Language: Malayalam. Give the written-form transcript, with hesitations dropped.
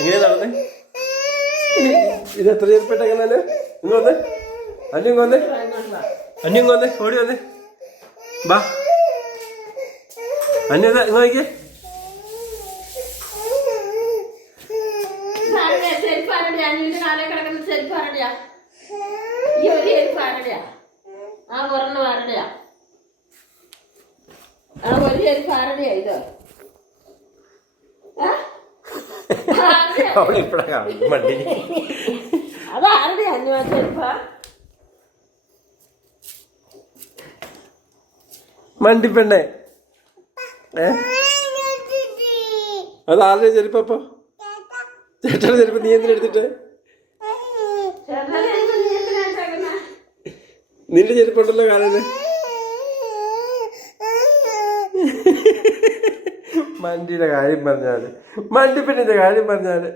എങ്ങനെയാ നടന്നേ? ഇത് എത്ര ചെരുപ്പിട്ട് എങ്ങനെ? ഇങ്ങ് വന്നേ, അന്യം വന്നേ, അന്യം വന്നേ, ഓടി വന്നേ, ബാ അന്യ ഇങ്ങ് നോക്കിയേ. അവളിപ്പഴാ കാണും മണ്ടി. അതാരുടെ ചെരുപ്പ? മണ്ടിപ്പെണ്ണേ, അത് ആരുടെ ചെരുപ്പോ? ചേട്ടയുടെ ചെരുപ്പ് നീ എന്തിനെടുത്തിട്ട്? നിന്റെ ചെരുപ്പുണ്ടല്ലോ കാലിന്. മണ്ടിയുടെ കാര്യം പറഞ്ഞാല്, മണ്ടിപ്പെണ്ണിന്റെ കാര്യം പറഞ്ഞാല്